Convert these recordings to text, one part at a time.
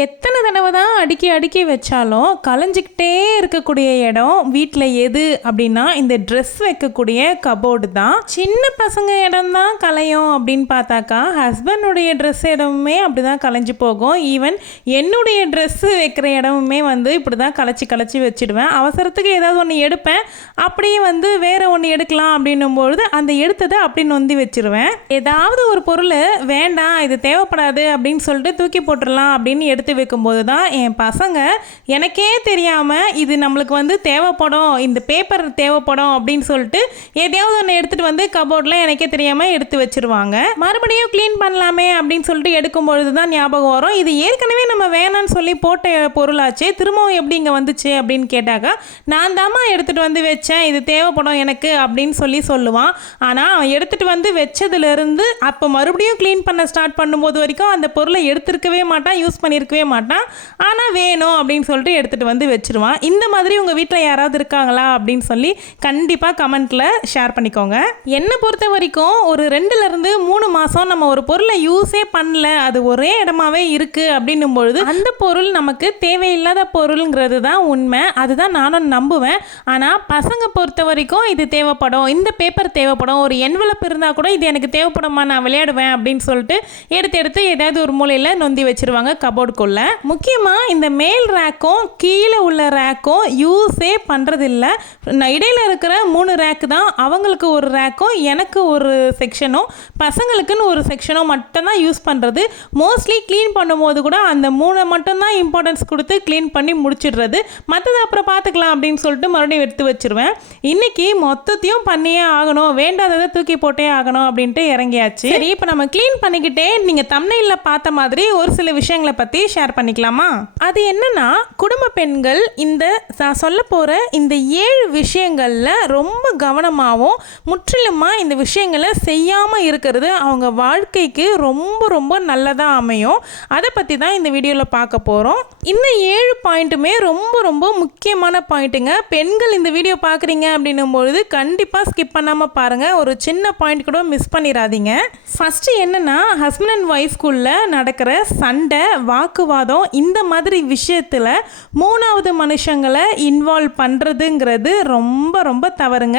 எத்தனை தடவை தான் அடுக்கி அடுக்கி வச்சாலும் கலைஞ்சிக்கிட்டே இருக்கக்கூடிய இடம் வீட்டில் எது அப்படின்னா இந்த ட்ரெஸ் வைக்கக்கூடிய கபோர்டு தான். சின்ன பசங்க இடம் தான் கலையும் அப்படின்னு பார்த்தாக்கா ஹஸ்பண்டுடைய ட்ரெஸ் இடமுமே அப்படி தான் கலைஞ்சு போகும். ஈவன் என்னுடைய ட்ரெஸ்ஸு வைக்கிற இடமுமே வந்து இப்படி தான் கலைச்சி கலைச்சி வச்சிடுவேன். அவசரத்துக்கு ஏதாவது ஒன்று எடுப்பேன். அப்படியே வந்து வேறு ஒன்று எடுக்கலாம் அப்படின்னும் பொழுது அந்த எடுத்ததை அப்படி நொந்தி வச்சிருவேன். ஏதாவது ஒரு பொருள் வேண்டாம் இது தேவைப்படாது அப்படின்னு சொல்லிட்டு தூக்கி போட்டுடலாம் அப்படின்னு எடுத்து எடுத்து வைக்கும்போது தான் என் பசங்க எனக்கே தெரியாமல் இது நம்மளுக்கு வந்து தேவைப்படும் இந்த பேப்பர் தேவைப்படும் அப்படின்னு சொல்லிட்டு எதையாவது ஒன்று எடுத்துகிட்டு வந்து கபோர்டில் எனக்கே தெரியாமல் எடுத்து வச்சிருவாங்க. மறுபடியும் க்ளீன் பண்ணலாமே அப்படின்னு சொல்லிட்டு எடுக்கும்பொழுது தான் ஞாபகம் வரும். இது ஏற்கனவே நம்ம வேணான்னு சொல்லி போட்ட பொருளாச்சே திரும்பவும் எப்படி இங்கே வந்துச்சு அப்படின்னு கேட்டாக்கா நான் தாம்மா எடுத்துகிட்டு வந்து வச்சேன் இது தேவைப்படும் எனக்கு அப்படின்னு சொல்லி சொல்லுவான். ஆனால் அவன் எடுத்துகிட்டு வந்து வச்சதுலேருந்து அப்போ மறுபடியும் க்ளீன் பண்ண ஸ்டார்ட் பண்ணும்போது வரைக்கும் அந்த பொருளை எடுத்திருக்கவே மாட்டான் யூஸ் பண்ணியிருக்கவே மாட்டான். ஆனால் வேணும் அப்படின்னு சொல்லிட்டு எடுத்துகிட்டு வந்து வச்சுருவான். இந்த மாதிரி உங்கள் வீட்டில் யாராவது இருக்காங்களா அப்படின்னு சொல்லி கண்டிப்பாக கமெண்ட்டில் ஷேர் பண்ணிக்கோங்க. என்னை பொறுத்த வரைக்கும் ஒரு ரெண்டுலேருந்து மூணு மாதம் நம்ம ஒரு பொருளை யூஸே பண்ணல. அது ஒரே இடமாவே இருக்குது அப்படின்னும் பொழுது அந்த பொருள் நமக்கு தேவையில்லாத பொருளுங்கிறது தான் உண்மை. அதுதான் நானும் நம்புவேன். ஆனால் பசங்க பொறுத்த வரைக்கும் இது தேவைப்படும். இந்த பேப்பர் தேவைப்படும். ஒரு என்வலப் இருந்தால் கூட இது எனக்கு தேவைப்படுமா? நான் விளையாடுவேன் அப்படின்னு சொல்லிட்டு எடுத்து எடுத்து ஏதாவது ஒரு மூலையில் நொந்தி வச்சிருவாங்க. கபோர்டுக்குள்ள முக்கியமாக இந்த மேல் ரேக்கும் கீழே உள்ள ரேக்கும் யூஸே பண்ணுறதில்ல இடையில இருக்கிற மூணு ரேக்கு தான் அவங்களுக்கு ஒரு ரேக்கும் எனக்கு ஒரு செக்ஷனும் பசங்களுக்குன்னு ஒரு செக்ஷனும் மட்டும்தான் யூஸ் பண்ணுறது மோஸ்ட்லி க்ளீன் பண்ணும்போது கூட அந்த மூணை மட்டும்தான் இம்பார்ட்டன்ஸ் கொடுத்து க்ளீன் பண்ணி முடிச்சிடுறது. மற்றது அப்புறம் பார்த்துக்கலாம் அப்படின்னு சொல்லிட்டு மறுபடியும் எடுத்து வச்சிருவேன். இன்னைக்கு மொத்தத்தையும் பண்ணியே ஆகணும். வேண்டாததை தூக்கி போட்டே ஆகணும் அப்படின்ட்டு இறங்கியாச்சு. சரி இப்போ நம்ம க்ளீன் பண்ணிக்கிட்டே நீங்கள் தமிழில் பார்த்த மாதிரி ஒரு சில விஷயங்களை பற்றி ஷேர் பண்ணிக்கலாமா? அது என்னன்னா குடும்ப பெண்கள் இந்த நான் சொல்ல போகிற இந்த ஏழு விஷயங்களில் ரொம்ப கவனமாகவும் முற்றிலுமாக இந்த விஷயங்களை செய்யாமல் இருக்கிறது அவங்க வாழ்க்கைக்கு ரொம்ப ரொம்ப நல்லதாக அமையும். அதை பற்றி தான் இந்த வீடியோவில் பார்க்க போகிறோம் இந்த ஏழு பாயிண்ட்டுமே ரொம்ப ரொம்ப முக்கியமான பாயிண்ட்டுங்க. பெண்கள் இந்த வீடியோ பார்க்குறீங்க அப்படின்னும் பொழுது கண்டிப்பாக ஸ்கிப் பண்ணாமல் பாருங்கள் ஒரு சின்ன பாயிண்ட் கூட மிஸ் பண்ணிடாதீங்க ஃபஸ்ட்டு என்னென்னா ஹஸ்பண்ட் அண்ட் ஒய்ஃப்குள்ளே நடக்கிற சண்டை வாக்கு வாக்குவாதம் இந்த மாதிரி விஷயத்தில் மூணாவது மனுஷங்களை இன்வால்வ் பண்ணுறதுங்கிறது ரொம்ப ரொம்ப தவறுங்க.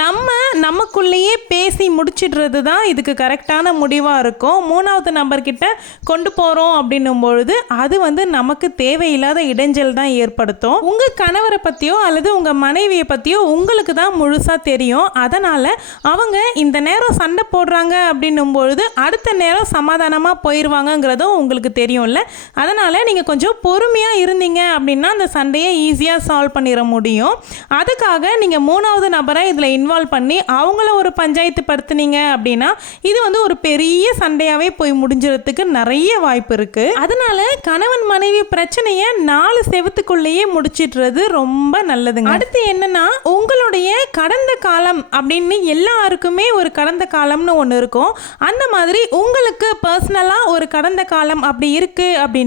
நம்ம நமக்குள்ளேயே பேசி முடிச்சிடுறது தான் இதுக்கு கரெக்டான முடிவாக இருக்கும். மூணாவது நபர்கிட்ட கொண்டு போகிறோம் அப்படின்னும் பொழுது அது வந்து நமக்கு தேவையில்லாத இடைஞ்சல் தான் ஏற்படுத்தும். உங்கள் கணவரை பற்றியோ அல்லது உங்கள் மனைவியை பற்றியோ உங்களுக்கு தான் முழுசாக தெரியும். அதனால் அவங்க இந்த நேரம் சண்டை போடுறாங்க அப்படின்னும் பொழுது அடுத்த நேரம் சமாதானமாக போயிடுவாங்கங்கிறதும் உங்களுக்கு தெரியும்ல. அதனால் நீங்கள் கொஞ்சம் பொறுமையாக இருந்தீங்க அப்படின்னா அந்த சண்டையை ஈஸியாக சால்வ் பண்ணிட முடியும். அதுக்காக நீங்கள் மூணாவது நபரை இதில் இன்வால்வ் பண்ணி அவங்கள ஒரு பஞ்சாயத்து படுத்துனீங்க அப்படின்னா இது வந்து ஒரு பெரிய சண்டையாகவே போய் முடிஞ்சிடறதுக்கு நிறைய வாய்ப்பு இருக்குது அதனால் கணவன் மனைவி பிரச்சனையை நாலு செவத்துக்குள்ளேயே முடிச்சிடுறது ரொம்ப நல்லதுங்க. அடுத்து என்னன்னா உங்களுடைய கடந்த காலம் அப்படின்னு எல்லாருக்குமே ஒரு கடந்த காலம்னு ஒன்று இருக்கும். அந்த மாதிரி உங்களுக்கு பர்சனலாக ஒரு கடந்த காலம் அப்படி இருக்குது அப்படின்னு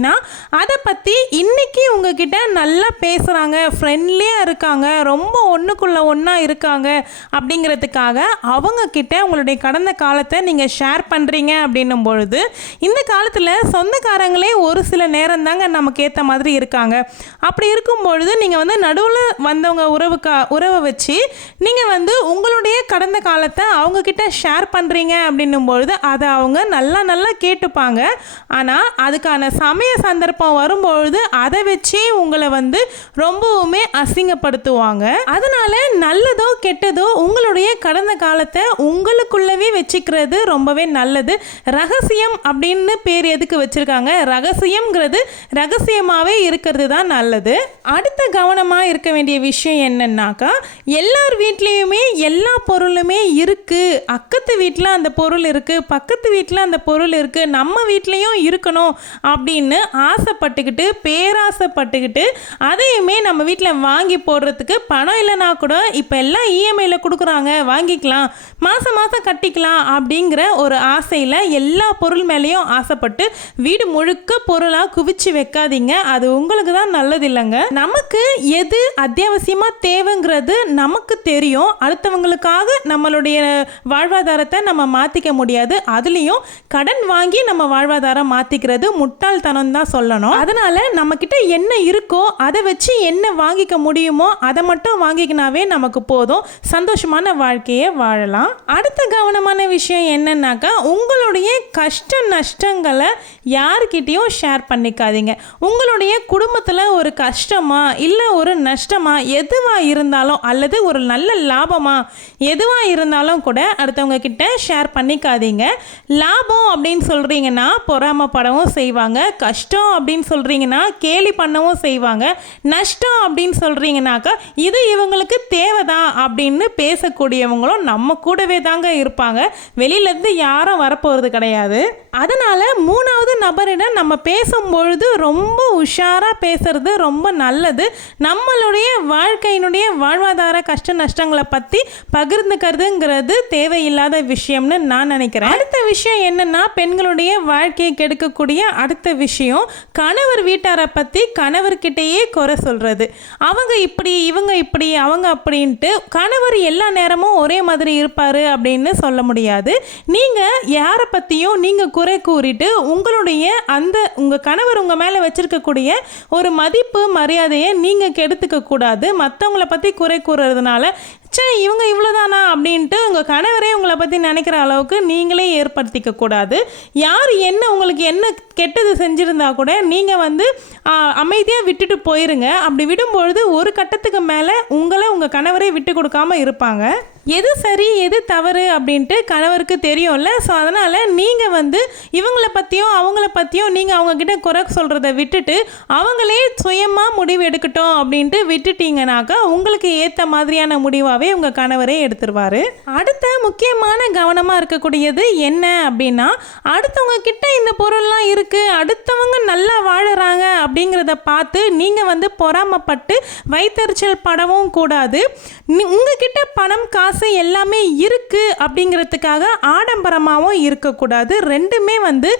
அதை பற்றி இன்னைக்கு உங்ககிட்ட நல்லா பேசுகிறாங்க ஃப்ரெண்ட்லியாக இருக்காங்க ரொம்ப ஒன்றுக்குள்ளே ஒன்றா இருக்காங்க அப்படிங்கிறதுக்காக அவங்கக்கிட்ட உங்களுடைய கடந்த காலத்தை நீங்கள் ஷேர் பண்ணுறீங்க அப்படின்னும் பொழுது இந்த காலத்தில் சொந்தக்காரங்களே ஒரு சில நேரம் தாங்க நமக்கு ஏற்ற மாதிரி இருக்காங்க. அப்படி இருக்கும் பொழுது நீங்கள் வந்து நடுவில் வந்தவங்க உறவுக்கா உறவை வச்சு நீங்கள் வந்து உங்களுடைய கடந்த காலத்தை அவங்கக்கிட்ட ஷேர் பண்ணுறீங்க அப்படின்னும் பொழுது அதை அவங்க நல்லா நல்லா கேட்டுப்பாங்க. ஆனால் அதுக்கான சமய சந்தர்ப்பம் வரும்பொழுது அதை வச்சே உங்களை வந்து ரொம்பவுமே அசிங்கப்படுத்துவாங்க. அதனால நல்லதோ கெட்டதோ உங்களுடைய கடந்த காலத்தை உங்களுக்குள்ளவே வச்சுக்கிறது ரொம்பவே நல்லது. ரகசியம் அப்படின்னு பேர் எதுக்கு வச்சிருக்காங்க? ரகசியம்ங்கிறது ரகசியமாகவே இருக்கிறது தான் நல்லது. அடுத்த கவனமாக இருக்க வேண்டிய விஷயம் என்னன்னாக்கா எல்லார் வீட்லேயுமே எல்லா பொருளுமே இருக்குது அக்கத்து வீட்டில் அந்த பொருள் இருக்குது பக்கத்து வீட்டில் அந்த பொருள் இருக்குது நம்ம வீட்லேயும் இருக்கணும் அப்படின்னு ஆசைப்பட்டுக்கிட்டு பேராசைப்பட்டுக்கிட்டு அதையுமே நம்ம வீட்டில் வாங்கி போடுறதுக்கு பணம் இல்லைனா கூட இப்போ எல்லாம் இஎம்ஐயில் கொடுக்குறாங்க வாங்கிக்கலாம் மாதம் மாதம் கட்டிக்கலாம் அப்படிங்கிற ஒரு ஆசையில் எல்லா பொருள் மேலேயும் ஆசைப்பட்டு வீடு முழுக்க பொருளாக குவிச்சு வைக்காதீங்க. அது உங்களுக்கு தான் நல்லது இல்லைங்க. நமக்கு எது அத்தியாவசியமாக தேவைங்கிறது நமக்கு தெரியும். அடுத்தவங்களுக்காக நம்மளுடைய வாழ்வாதாரத்தை நம்ம மாற்றிக்க முடியாது. அதுலேயும் கடன் வாங்கி நம்ம வாழ்வாதாரம் மாற்றிக்கிறது முட்டாள்தனம் வாங்கிக்கணும்னு தான் சொல்லணும். அதனால நம்ம கிட்ட என்ன இருக்கோ அதை வச்சு என்ன வாங்கிக்க முடியுமோ அதை மட்டும் வாங்கிக்கினாவே நமக்கு போதும். சந்தோஷமான வாழ்க்கையை வாழலாம். அடுத்த கவனமான விஷயம் என்னன்னாக்கா உங்களுடைய கஷ்ட நஷ்டங்களை யாருக்கிட்டேயும் ஷேர் பண்ணிக்காதீங்க. உங்களுடைய குடும்பத்தில் ஒரு கஷ்டமா இல்லை ஒரு நஷ்டமா எதுவாக இருந்தாலும் அல்லது ஒரு நல்ல லாபமா எதுவாக இருந்தாலும் கூட அடுத்தவங்க கிட்ட ஷேர் பண்ணிக்காதீங்க. லாபம் அப்படின்னு சொல்கிறீங்கன்னா பொறாமப்படவும் செய்வாங்க கஷ்டம் அப்படின்னு சொல்கிறீங்கன்னா கேலி பண்ணவும் செய்வாங்க. நஷ்டம் அப்படின்னு சொல்கிறீங்கனாக்கா இது இவங்களுக்கு தேவைதான் அப்படின்னு பேசக்கூடியவங்களும் நம்ம கூடவே தாங்க இருப்பாங்க. வெளியிலேருந்து யாரும் வரப்போகிறது கிடையாது. அதனால் மூணாவது நபரிடம் நம்ம பேசும்பொழுது ரொம்ப உஷாராக பேசுறது ரொம்ப நல்லது. நம்மளுடைய வாழ்க்கையினுடைய வாழ்வாதார கஷ்ட நஷ்டங்களை பற்றி பகிர்ந்துக்கிறதுங்கிறது தேவையில்லாத விஷயம்னு நான் நினைக்கிறேன். அடுத்த விஷயம் என்னன்னா பெண்களுடைய வாழ்க்கையை கெடுக்கக்கூடிய அடுத்த விஷயம் கணவர் வீட்டாரை பற்றி கணவர்கிட்டயே குறை சொல்கிறது அவங்க இப்படி இவங்க இப்படி அவங்க அப்படின்ட்டு கணவர் எல்லா நேரமும் ஒரே மாதிரி இருப்பார் அப்படின்னு சொல்ல முடியாது. நீங்கள் யாரை பற்றியும் நீங்கள் குறை கூறிட்டு உங்களுடைய அந்த உங்கள் கணவர் உங்கள் மேலே வச்சுருக்கக்கூடிய ஒரு மதிப்பு மரியாதையை நீங்கள் கெடுத்துக்க கூடாது. மற்றவங்கள பற்றி குறை கூறுறதுனால ச்சே இவங்க இவ்வளோதானா அப்படின்ட்டு உங்கள் கணவரே உங்களை பற்றி நினைக்கிற அளவுக்கு நீங்களே ஏற்படுத்திக்க கூடாது. யார் என்ன உங்களுக்கு என்ன கெட்டது செஞ்சுருந்தா கூட நீங்கள் வந்து அமைதியாக விட்டுட்டு போயிருங்க. அப்படி விடும்பொழுது ஒரு கட்டத்துக்கு மேலே உங்களை உங்கள் கணவரே விட்டு கொடுக்காமல் இருப்பாங்க. எது சரி எது தவறு அப்படின்ட்டு கணவருக்கு தெரியும்ல. ஸோ அதனால் நீங்கள் வந்து இவங்கள பற்றியும் அவங்கள பற்றியும் நீங்கள் அவங்கக்கிட்ட குறை சொல்கிறத விட்டுட்டு அவங்களே சுயமாக முடிவு எடுக்கட்டும் அப்படின்ட்டு விட்டுட்டீங்கனாக்கா உங்களுக்கு ஏற்ற மாதிரியான முடிவாகவே உங்கள் கணவரே எடுத்துருவார். அடுத்த முக்கியமான கவனமாக இருக்கக்கூடியது என்ன அப்படின்னா அடுத்தவங்க கிட்ட இந்த பொருள்லாம் இருக்குது அடுத்தவங்க நல்லா வாழறாங்க அப்படிங்கிறத பார்த்து நீங்கள் வந்து பொறாமப்பட்டு வைத்தறிச்சல் படவும் கூடாது. உங்ககிட்ட பணம் காசு எல்லாமே இருக்குது அப்படிங்கிறதுக்காக ஆடம்பரமாகவும் இருக்கக்கூடாது. ரெண்டுமே வந்து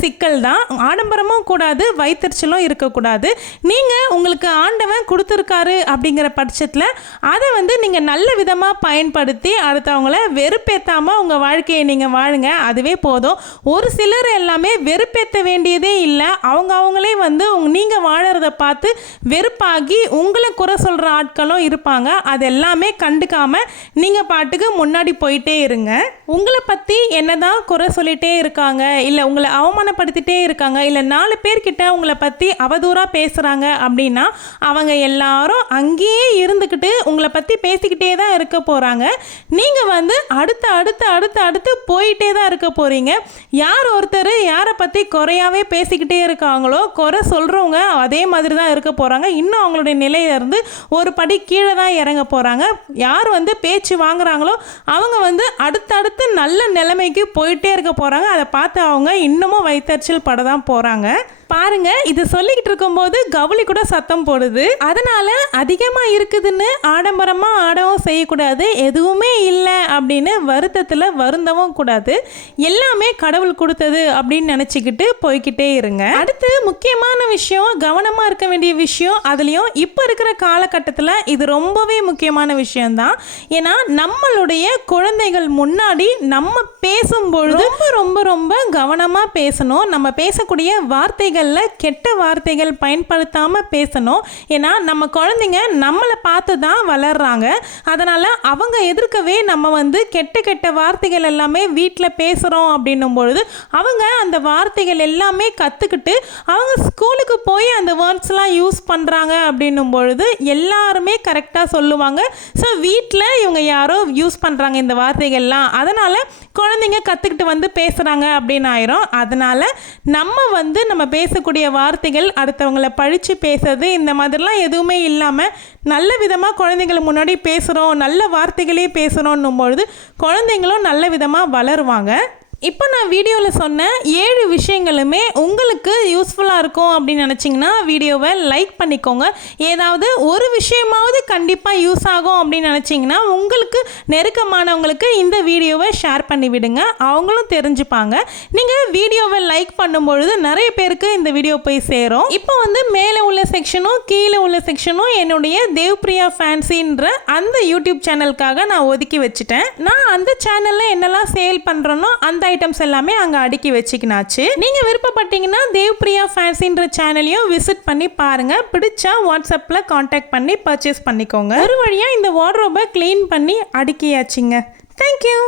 சிக்கல் தான் ஆடம்பரமும் கூடாது வைத்தறிச்சலும் இருக்கக்கூடாது. நீங்கள் உங்களுக்கு ஆண்டவன் கொடுத்துருக்காரு அப்படிங்கிற பட்சத்தில் அதை வந்து நீங்கள் நல்ல விதமாக பயன்படுத்தி அடுத்தவங்கள வெறுப்பேற்றாமல் உங்கள் வாழ்க்கையை நீங்கள் வாழுங்க. அதுவே போதும். ஒரு சிலர் எல்லாமே வெறுப்பேற்ற வேண்டியதே இல்லை. அவங்க அவங்களே வந்து நீங்கள் வாழறத பார்த்து வெறுப்பாகி உங்களை குறை சொல்கிற ஆட்களும் இருப்பாங்க. அது எல்லாமே கண்டுக்காமல் நீங்கள் பாட்டுக்கு முன்னாடி போயிட்டே இருங்க. உங்களை பற்றி என்னதான் குறை சொல்லிட்டே இருக்காங்க இல்லை உங்களை அவமானப்படுத்திட்டே இருக்காங்க இல்லை நாலு பேர்கிட்ட உங்களை பற்றி அவதூறாக பேசுகிறாங்க அப்படின்னா அவங்க எல்லாரும் அங்கேயே இருந்துக்கிட்டு உங்களை பற்றி பேசிக்கிட்டே தான் இருக்க போகிறாங்க நீங்கள் வந்து அடுத்து அடுத்து அடுத்து அடுத்து போயிட்டே தான் இருக்க போகிறீங்க யார் ஒருத்தர் யாரை பற்றி குறையாவே பேசிக்கிட்டே இருக்காங்களோ குறை சொல்கிறவங்க அதே மாதிரி தான் இருக்க போகிறாங்க இன்னும் அவங்களுடைய நிலையிலேருந்து ஒரு படி கீழே தான் இறங்க போகிறாங்க யார் வந்து பேச்சு வாங்குறாங்களோ அவங்க வந்து அடுத்தடுத்து நல்ல நிலைமைக்கு போயிட்டே இருக்க போகிறாங்க அதை பார்த்து அவங்க இன்னமும் வைத்தறிச்சல் பட தான் போகிறாங்க பாருங்க இது சொல்லிக்கிட்டு இருக்கும்போது கவுளி கூட சத்தம் போடுது. அதனால அதிகமாக இருக்குதுன்னு ஆடம்பரமாக ஆடவும் செய்யக்கூடாது எதுவுமே இல்லை அப்படின்னு வருத்தத்தில் வருந்தவும் கூடாது. எல்லாமே கடவுள் கொடுத்தது அப்படின்னு நினச்சிக்கிட்டு போய்க்கிட்டே இருங்க. அடுத்து முக்கியமான விஷயம் கவனமாக இருக்க வேண்டிய விஷயம் அதுலேயும் இப்போ இருக்கிற காலகட்டத்தில் இது ரொம்பவே முக்கியமான விஷயம்தான். ஏன்னா நம்மளுடைய குழந்தைகள் முன்னாடி நம்ம பேசும்பொழுது ரொம்ப ரொம்ப ரொம்ப கவனமாக பேசணும். நம்ம பேசக்கூடிய வார்த்தைகள் வார்த்தைகளில் கெட்ட வார்த்தைகள் பயன்படுத்தாமல் பேசணும். ஏன்னா நம்ம குழந்தைங்க நம்மளை பார்த்து தான் வளர்கிறாங்க அதனால் அவங்க எதிர்க்கவே நம்ம வந்து கெட்ட கெட்ட வார்த்தைகள் எல்லாமே வீட்டில் பேசுகிறோம் அப்படின்னும் பொழுது அவங்க அந்த வார்த்தைகள் எல்லாமே கற்றுக்கிட்டு அவங்க ஸ்கூலுக்கு போய் அந்த வேர்ட்ஸ்லாம் யூஸ் பண்ணுறாங்க அப்படின்னும் பொழுது எல்லாருமே கரெக்டாக சொல்லுவாங்க. ஸோ வீட்டில் இவங்க யாரோ யூஸ் பண்ணுறாங்க இந்த வார்த்தைகள்லாம். அதனால் குழந்தைங்க கற்றுக்கிட்டு வந்து பேசுகிறாங்க அப்படின்னு ஆயிரும். அதனால் நம்ம வந்து நம்ம பேசக்கூடிய வார்த்தைகள் அடுத்தவங்களை பழித்து பேசுறது இந்த மாதிரிலாம் எதுவுமே இல்லாமல் நல்ல விதமாக குழந்தைங்களை முன்னாடி பேசுகிறோம் நல்ல வார்த்தைகளே பேசுகிறோன்னும் பொழுது குழந்தைங்களும் நல்ல விதமாக வளருவாங்க. இப்போ நான் வீடியோவில் சொன்ன ஏழு விஷயங்களுமே உங்களுக்கு யூஸ்ஃபுல்லாக இருக்கும் அப்படின்னு நினச்சிங்கன்னா வீடியோவை லைக் பண்ணிக்கோங்க. ஏதாவது ஒரு விஷயமாவது கண்டிப்பாக யூஸ் ஆகும் அப்படின்னு நினச்சிங்கன்னா உங்களுக்கு நெருக்கமானவங்களுக்கு இந்த வீடியோவை ஷேர் பண்ணி விடுங்க அவங்களும் தெரிஞ்சுப்பாங்க. நீங்கள் வீடியோவை லைக் பண்ணும்பொழுது நிறைய பேருக்கு இந்த வீடியோ போய் சேரும். இப்போ வந்து மேலே உள்ள செக்ஷனும் கீழே உள்ள செக்ஷனும் என்னுடைய தேவ்பிரியா ஃபேன்சின்ற அந்த யூடியூப் சேனலுக்காக நான் ஒதுக்கி வச்சுட்டேன். நான் அந்த சேனலில் என்னெல்லாம் சேல் பண்ணுறேனோ அந்த ஐட்டம்ஸ் எல்லாமே அங்கே அடுக்கி வச்சுக்கினாச்சு. நீங்கள் விருப்பப்பட்டீங்கன்னா தேவ்பிரியா ஃபேன்சின்ற சேனலையும் விசிட் பண்ணி பாருங்க. பிடிச்சா வாட்ஸ்அப்பில் காண்டாக்ட் பண்ணி பர்ச்சேஸ் பண்ணிக்கோங்க. ஒரு வழியாக இந்த வார்ட்ரோபை க்ளீன் பண்ணி அடுக்கியாச்சுங்க. தேங்க்யூ